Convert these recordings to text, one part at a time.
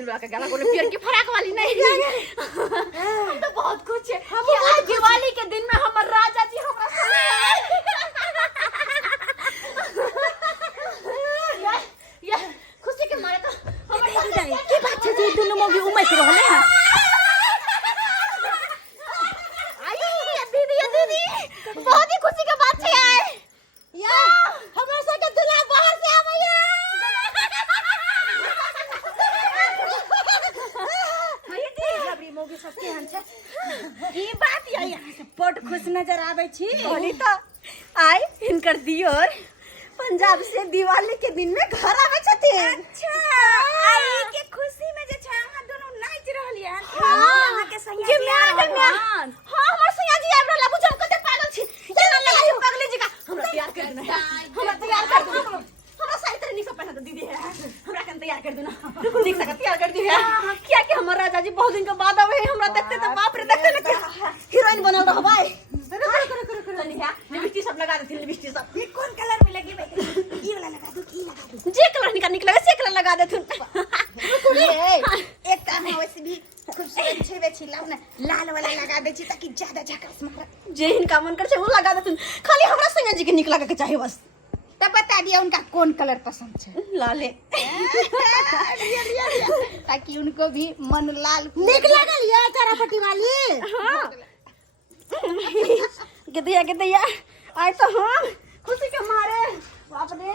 दिलवा के गला बोले पेड़ की फराक वाली नहीं हम तो बहुत खुश है कि आज दिवाली के दिन में हमर राजा जी हमरा या खुशी के मारे तो हमर की बात है जे दुनु मौगी उमैत रहले हैं दीदी बहुत ही खुशी के बात है या हमरा से के दुल्हा बाहर से आबैया जबरी मौगी सबके हन छै ई बात यही से बड़ खुश नजर आबै छी बोली तो आई इनकर दियोर पंजाब से दिवाली के दिन में घर आवे छथिन। अच्छा आई के खुशी में जे छै अहाँ दोनों नाच रहलिए अहाँ के सैया जी हां हमर सैया जी आब रहला बुझम कते पागल छी केना लगा पगली जी का हमरा तैयार कर देना हमरा तैयार कर दो हमरा सारी तरह निक पहना दो दीदी हमरा कन तैयार कर दो ना बिल्कुल निक से तैयार कर दी है क्या कि हमर राजा जी बहुत दिन के बाद आवे हमरा देखते तो बाप रे देखते ना हीरोइन बनल रह भाई करो लिपस्टिक सब लगा देथिन लिपस्टिक सब ये कौन कलर में लगी भाई ई वाला लगा दो की लगा दो जे कलर निक लगे से कलर लगा देथिन एक काम है वैसे भी खूबसूरत छेबे छी लाओ ना लाल वाला लगा दे छी ताकि ज्यादा झकास मारे जे इनका मन कर छे वो लगा देथिन खाली हमरा सैया जी के निक लगे के चाहिए बस तब बता दिया उनका कौन कलर पसंद है लाले ताकि उनको भी मन लाल निक लगल या तारापट्टी वाली हां के दिया आए तो हम खुशी के मारे बाप रे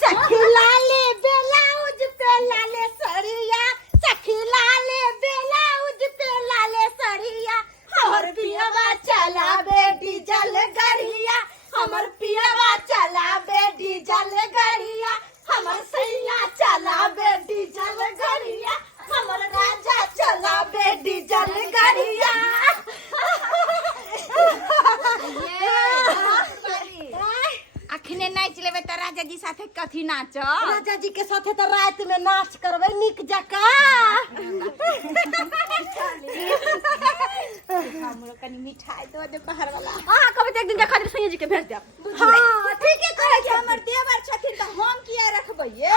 सखी लाले ब्लाउज पे लाले सड़िया सखी लाले ब्लाउज पे लाले सड़िया हमर पियवा चला बे डीजल गरिया हमर पियवा चला बे डीजल गरिया हमर सैया चला बे डीजल गरिया हमर राजा चला बे डीजल गरिया अखने नाच लेबे त राजा जी साथे कथी नाच राजा जी के साथे तो रात में नाच करबे निक जका हमरो कनी मिठाई दो दे बाहर वाला हां कभी एक दिन के खातिर सैया जी के भेज दे हां ठीक है कहै छै हमर देवर छथिन त हम किया रखबै ये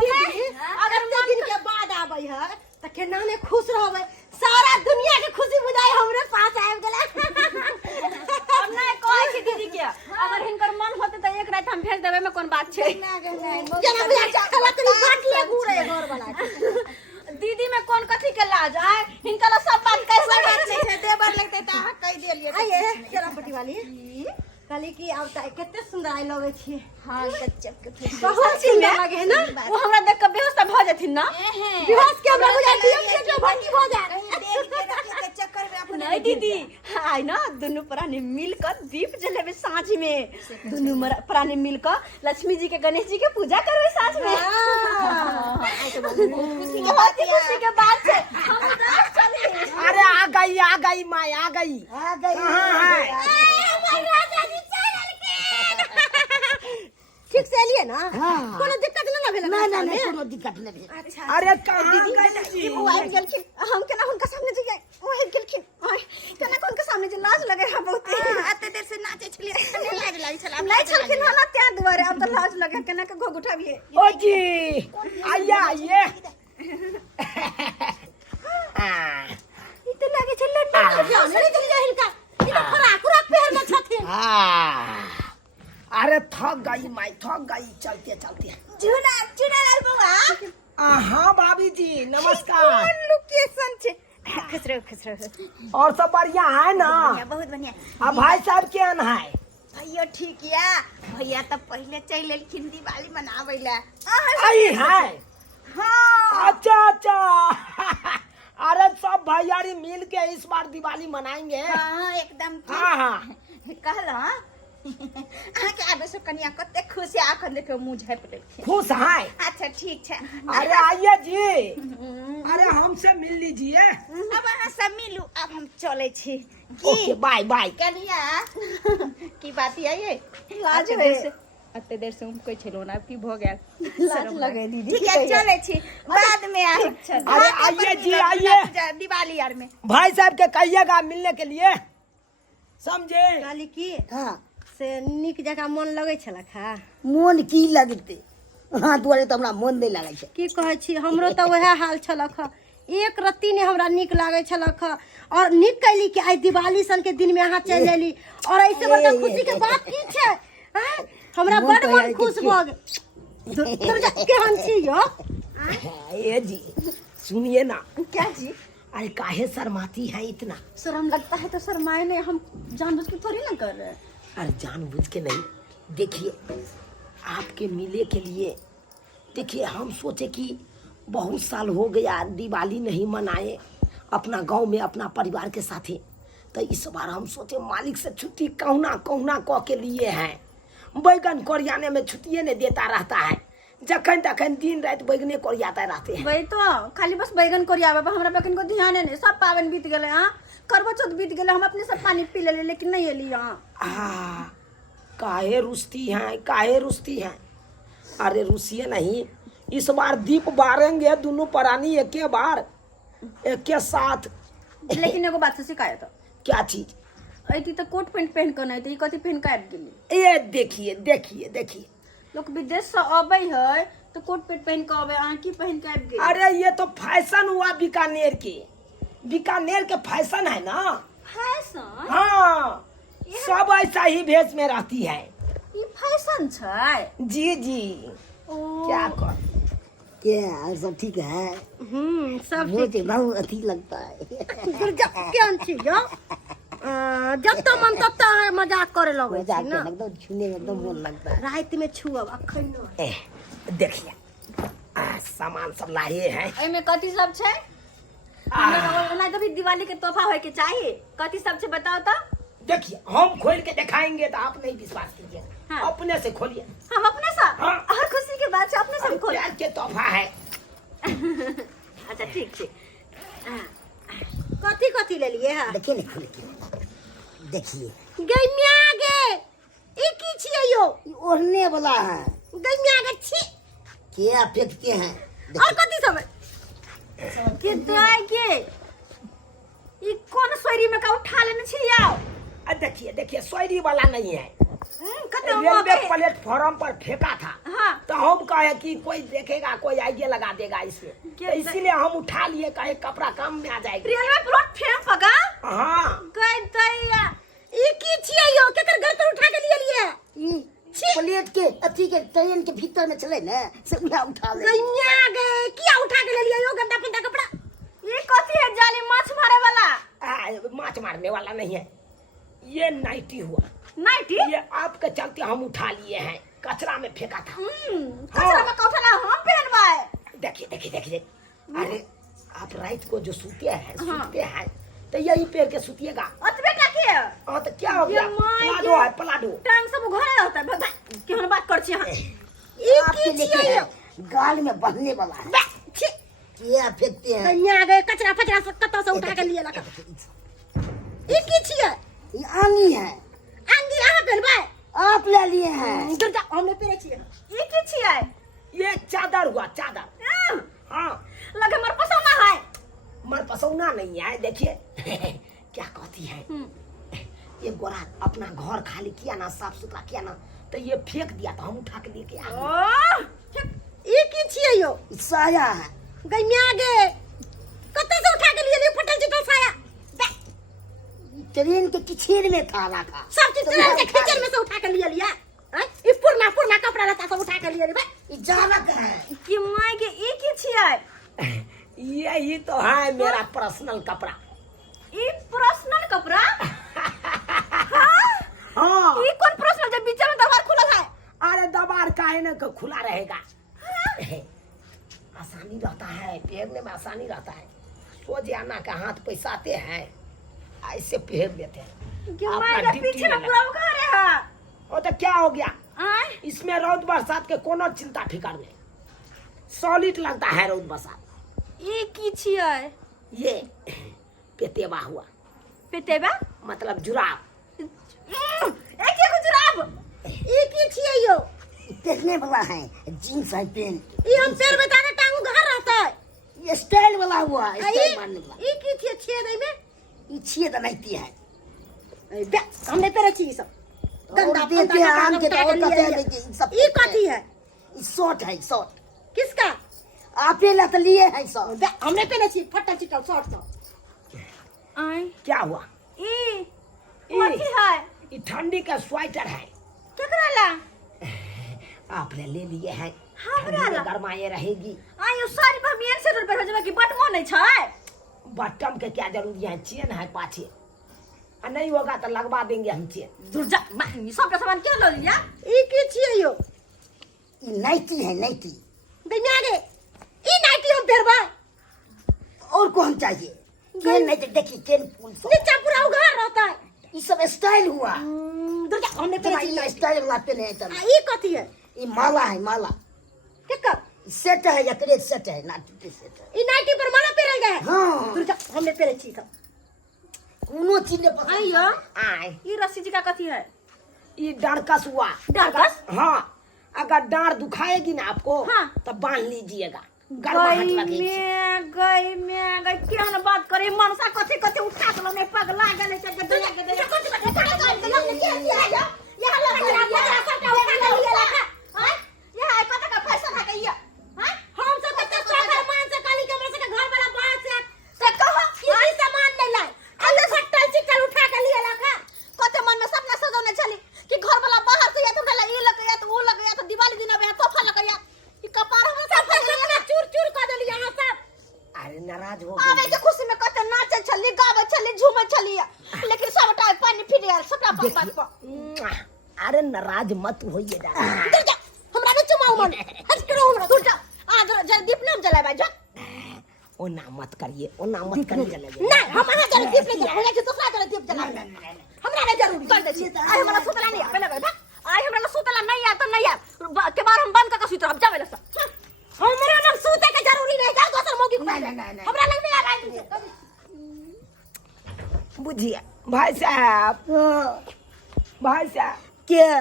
दीदी अगर दो दिन के बाद आबै है त केना ने खुश रहबै सारा दुनिया के खुशी बुझाई हमरे पास आबि गेलै अब नहीं कहै छी दीदी के अगर हिनकर मन होते त एक रात हम भेज देबै में कोन बात छै जना बुझा चला तनी बात ले घूरे घर वाला दीदी में कौन कथी के लाज आए हिनका सब बात कैसे बात छै देवर लगते त अहाँ कह देलिए आइए तेरापट्टी वाली काली की आवता कितने सुंदर आई लगे छी हां कच्चक के बहुत सुंदर लगे है ना वो हमरा देख के बेहोश त भ जथिन ना बेहोश के हमरा बुझा दियो के भंगी भ जा देख के रखे के चक्कर में अपन नहीं दीदी आई ना दोनों प्राणी मिलकर दीप जलेबे साँझ में दोनों प्राणी मिलकर लक्ष्मी जी के गणेश जी के पूजा करबे साँझ में खुशी के बात है हम तो चली अरे आ गई माँ आ गई ठीक से लिए ना कोनो दिक्कत ना भेल ना कोनो दिक्कत नहीं अच्छा अरे कहाँ गई वो आबि गेलखिन हम केना हुनका सामने जे ओ आबि गेलखिन केना हुनका सामने जे लाज लगे है बहुत अते देर से नाचे छलिए नहीं लाज लागे छला नहीं छलखिन ना त्या दुआरे अब तो लाज लगे केना के घोग उठाबिए ओ जी आइए ई तो लागे छै लड्डू जानले चल जा हिनका ई तो फराक पहन के छथिन अरे थक गई माई थक गई चलते चुना लाल बुआ हाँ भाभी जी नमस्कार लोकेशन छे खुश रहो और सब बढ़िया है ना बहुत बढ़िया अब भाई साहब केहन है भैया ठीक या भैया तो पहले चल लेलखिन दिवाली मनावे ला आई है हां अच्छा अरे सब भैयारी मिल के इस बार दिवाली मनाएंगे हां एकदम हाँ कहला आके आबे से कनिया कते खुश है आखन देखो मुंह झाँप देलखिन खुश है अच्छा ठीक है अरे आइए जी अरे हमसे मिल लीजिए अब अहाँ सब मिलू अब हम चले छी ओके बाय बाय कनिया की बात ये लाज अते देर से हम कोई छलो ना की भ गेल लाज लगे दीदी ठीक है चले छी बाद में आ अरे आइए जी आइए दिवाली यार में भाई साहब के कहिएगा मिलने के लिए समझे काली की हाँ से निक जगह मन लगे छला खा मोन की लगते हाँ दुआरे तो हमरा मन नहीं लागे छै। की कहै छी, हमरो तो वह हाल छलक ह। एक रत्ती ने हमरा निक लागे छलक ह। और निक कैली कि आई दिवाली सन के दिन में अहाँ चल एली और ऐसे बड़ा खुशी के बात की छै। हैं? हमरा बड़ मन खुश भ गेल। तोर केहन छी यो? ए जी सुनिए ना। क्या जी? अरे काहे शर्माती है इतना? शर्म लगता है तो शर्माए नहीं, हम जानबूझ के थोड़ी ना कर रहे हैं। अरे जानबूझ के नहीं, देखिए आपके मिले के लिए, देखिए हम सोचे कि बहुत साल हो गया दिवाली नहीं मनाए अपना गांव में अपना परिवार के साथ, तो इस बार हम सोचे मालिक से छुट्टी कहुना कहुना कह के लिए हैं। बैगन कोरियाने में छुट्टिए नहीं देता रहता है, जखन तखन दिन रात बैगने कोरियाते रहते हैं। वही तो खाली बस बैगन कोरियावे पर हमरा बैगन को ध्यान नहीं। सब पावन बीत गए। हाँ करवा चौथ बीत गए, हम अपने सब पानी पी ले लेकिन नहीं एली यहाँ। काहे रुस्ती हैं, काहे रुस्ती हैं? अरे रुसिए नहीं, इस बार दीप बारेंगे दोनों प्राणी एक बार एक के साथ। लेकिन एगो बात से शिकायत। क्या चीज? ऐती तो कोट पैंट पहन कर नहीं, कथी पहन के आबि गेली। ये देखिए देखिए देखिए, लोग विदेश से अबै है तो कोट पैंट पहन के अबै, अहाँ की पहन के आबि गेली। अरे ये तो फैशन हुआ बीकानेर के, बीकानेर के फैशन है ना। फैशन? हाँ सब ऐसा ही भेष में रहती है। ये फैशन छै? जी जी। क्या कर, क्या सब ठीक है? सब मुझे बहुत अच्छी लगता है। केहन छी यो? जब तो मन तब तो मजाक करे लगै छी मजाक ना। एकदम छूने में एकदम मन लगता है। रात में छुअब अखन न। देखिए सामान सब लाए हैं। एमे कथी सब छै? हमरा ओना तो भी दिवाली के तोहफा होय के चाहिए। कथी सब छै बताओ तो। देखिए हम खोल के दिखाएंगे तो आप नहीं विश्वास कीजिए। हाँ। अपने से खोलिए। हम अपने से? हाँ। और खुशी के बात है अपने से खोल। प्यार के तोहफा है। अच्छा ठीक छै। कथी कथी ले लिए है? देखिए नहीं खोल के देखिए। गैमिया गे ई की छियै यो? ओढ़ने वाला है। गैमिया गे छी क्या फेंकते हैं? और कथी सब है? के दाई के ई कोन सोरी में का उठा लेने छी याओ? देखिए देखिए सोयरी वाला नहीं है। कते रेलवे प्लेटफॉर्म पर फेंका था। हाँ। तो हम कहे कि कोई देखेगा, कोई आइडिया लगा देगा इसमें, तो इसीलिए हम उठा लिए, कहे कपड़ा काम में आ जाएगा। रेलवे प्लेटफॉर्म पका? हाँ। गई दैया ई की छियै यो? केकर घर पर उठा के लिए? प्लेट के अथी के ट्रेन के भीतर में चले ना, से उठा ले। गैया गे किया उठा के ले लिए यो गंदा फंदा कपड़ा? ये कथी है? जाली माछ मारे वाला? माछ मारने वाला नहीं है, ये नाइटी हुआ। नाइटी? ये आपके चलते हम उठा लिए हैं, कचरा में फेंका था। कचरा में कौठला हम पहनवाए। देखिए देखिए देखिए। अरे आप रात को जो सूते हैं तो यही पैर के सूतिएगा। अतबे का के? हाँ तो क्या हो गया? पलाडो है पलाडो। टांग सब घरे रहता है बता केहन बात कर छी। आपके लेके है, गाल में बंधने वाला है। क्या फेंकते हैं? गैया गे कचरा फचरा सब कत से उठा के लिए लगा। ई की छियै? ये आंगी है। आंगी अहाँ पहनवाए? आप ले लिए हैं। दुर्गा हमने पहने छियै। ई की छियै? ये चादर हुआ, चादर। हाँ लगे मर पसंद है। मर पसौना नहीं है। देखिए क्या कहती है, ये गोरा अपना घर खाली किया ना, साफ सुथरा किया ना, तो ये फेंक दिया तो हम उठा के लेके आ गए। ई की छियै यो? साया है। गैया गे कत से उठा के लिए फटल चिटल साया? ट्रेन के किचेर में था रखा। सब चीज ट्रेन के किचन में से उठा के लिए लिया। ई पुरना कपड़ा रहता सब उठा के लिए रे। ये जानक है कि माय के ई की छियै? यही तो है मेरा पर्सनल कपड़ा। ई पर्सनल कपड़ा? हाँ। ई कौन पर्सनल जब बीच में दरवाजा खुला है? अरे दबार काहे न खुला रहेगा। आसानी रहता है, पहनने में आसानी रहता है। सो जाना का हाथ पैसाते हैं, ऐसे पहन लेते हैं। कि माय के पीछे में पूरा घर है। वो तो क्या हो गया? इसमें रौद बरसात के कोनो चिंता फिकर नहीं, सॉलिड लगता है रौद बरसात। ई की छियै? ये पेतेवा हुआ। पेतेवा मतलब जुराब। एक जुराब। ई की छियै यो? पहनने वाला है, जींस है पैंट। ई हम पैर में दाना टांगू घर रहता है। ये स्टाइल वाला हुआ, स्टाइल मारने वाला। ई की छियै? छेद में ये छेद नहीं है। हमने पेरे छी सब गंदा देखिए आम के तो और कते ई कथी है? शॉर्ट है शॉर्ट। किसका? आपे ला तो लिए है शॉर्ट। हमने पहने छी फटा चिटल शॉर्ट तो। आई क्या हुआ? ई कथी है? ये ठंडी का स्वेटर है। केकरा ला? आपने ले लिए हैं। हमरा ठंडी ला? में गरमाए रहेगी। आई सारी भमियन से रोड पर हो जाबे कि बटमो नहीं छै। बटम के क्या जरूरी है? चेन है पाछे। नहीं होगा तो लगवा देंगे हम चेन। दूर जा सब सामान क्यों लो लिया? ई की छिए यो? ये नाइटी है नाइटी। दैया गे ई नाइटी हम फेरबा। और कौन चाहिए? चेन नहीं तो देखिए चेन फुल सब। नीचे पूरा उघार रहता है। ये सब स्टाइल हुआ। दूर जा हमने पहने इतना स्टाइल लाते नहीं चल। ई कथी है? ये माला है माला। केकर? सेट है या क्रेज सेट है नाइटी के सेट है। ई नाइटी पर माला पहनल गया है। हाँ। दूर जा हमने पहने छी सब। कोनो चीज ने पसंद आई यो आए। ई रस्सी जी का कथी है? ये डांडकस हुआ। डांडकस? हाँ, अगर डांड दुखाएगी ना आपको हाँ। तो बांध लीजिएगा। गरमाहट गई लगेगी। में क्या ना बात करे मनसा कथी कथी उठा के लो नहीं पगला गेले से गदला के दे कथी बात उठा के लो के दिया है यहां लग गया सबटा उठा के लिए रखा हां यह है कत का पैसा था के ये हां हम सब कत सागर मान से काली के हमरा से घर वाला बात से कहो ये सामान नहीं लाए अंदर फटल चिकल उठा के लिए रखा कते मन में सपना सजौने चली कि घर वाला बाहर से या तो लगे ये लगे या तो वो लगे या तो दिवाली दिन आवे तोहफा लगे या ई कपार हमरा सब सपना चूर चूर कर देली यहां सब। अरे नाराज हो आवे के खुशी में कते नाचे छली गावे छली झूमे छली लेकिन सबटा पानी फिर यार सबटा बात को। अरे नाराज मत होइए जा। दूर जा हमरा ने चुमाऊ मन हट करो हमरा दूर जा आ जरा दीप नाम जलाए भाई जा ओ ना मत करिए ओ ना मत करिए। नहीं हम वहां जरा दीप नहीं जलाए होया कि दूसरा जरा दीप जलाए हमरा ने जरूर कर दे छी आई हमरा सुतला नहीं पहले कर आई हमरा सुतला नहीं आ तो नहीं यार के बार हम बंद कर सुत हम जावे लसा हमरा ना सुते के जरूरी नहीं जा दोसर मौकी नहीं। हमरा लग नहीं आ रहा है बुझिए भाई साहब भाई साहब क्या?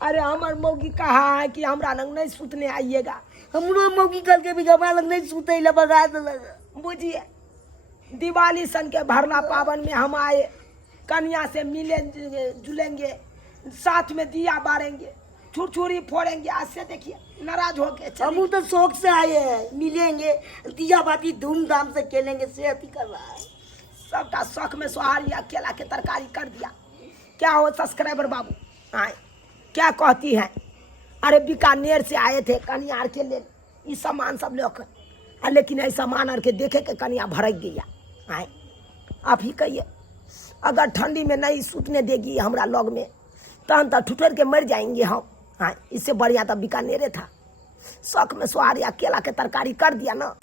अरे हमार मौगी कहा है कि हमरा लग नहीं सुतने आइएगा। हमरो मौकी कल के भी गमा लग नहीं सुते ला बगा देलक। बुझिए दिवाली सन के भरला पावन में हम आए, कन्या से मिले जुलेंगे, साथ में दिया बारेंगे, छुरछुरी फोड़ेंगे। आज से देखिए नाराज होके हम तो शौक से आए हैं, मिलेंगे दिया बाती धूमधाम से खेलेंगे। सेहत ही कर रहा है। सबका शौक में सोहारी केला के तरकारी कर दिया। क्या हो सब्सक्राइबर बाबू आए क्या कहती है? अरे बीकानेर से आए थे कन्या के लिए ये सामान सब लेकर, लेकिन ऐसा सामान आर के देखे के कन्या भड़क गया। आए आप ही कहिए अगर ठंडी में नहीं सूतने देगी हमरा लॉग में तहन तो ठुठर के मर जाएंगे हम। हाँ इससे बढ़िया तो बीकानेरे था। शौक में सोहारी केला के तरकारी कर दिया ना।